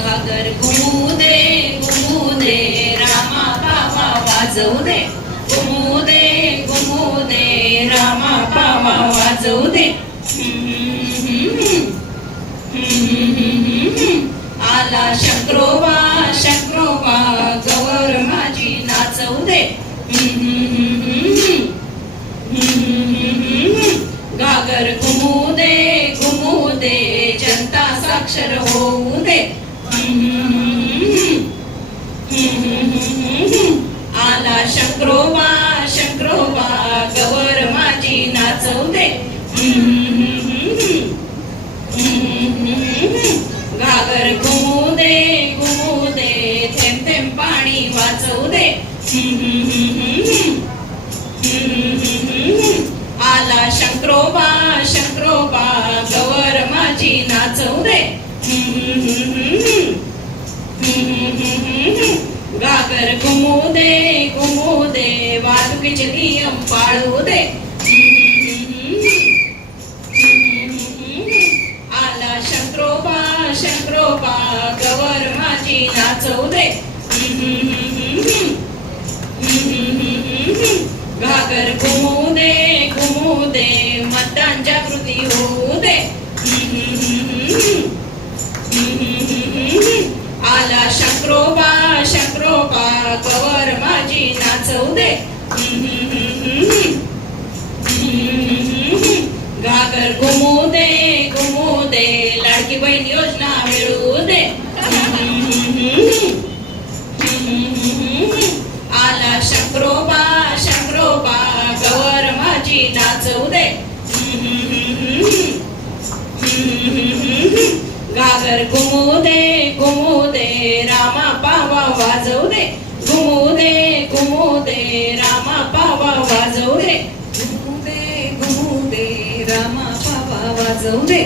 घागर घुमू दे घुमू दे रामा पावा वाजवू दे घुमू दे घुमू दे रामा पावा वाजवू दे आला शंकरोबा शंकरोबा गवर माझी नाचवू दे घागर घुमू दे घुमू दे जनता साक्षर होऊ दे शंकरोबा शंकरोबा गवर माझी दे. घागर घुमू दे घुमू दे थेंब थेंब पाणी वाचवू दे. आला शंकरोबा शंकरोबा गवर माझी नाचवू दे. घागर घुमू दे घुमू दे वाहतुकीचे नियम पाळू आला शंकरोबा शंकरोबा गवर माझी नाचवू दे. घागर घुमू दे घुमू दे मतदान जागृती होऊ दे. आला शंक्रोबा शंक्रोबा गवर माझी नाचवू दे. माझी नाचू दे. घागर घुमू दे घुमू दे रामा पावा वाजवू दे. घुमू दे घुमू दे रामा पावा वाजवू दे. घुमू दे घुमू दे रामा पावा वाजवू दे.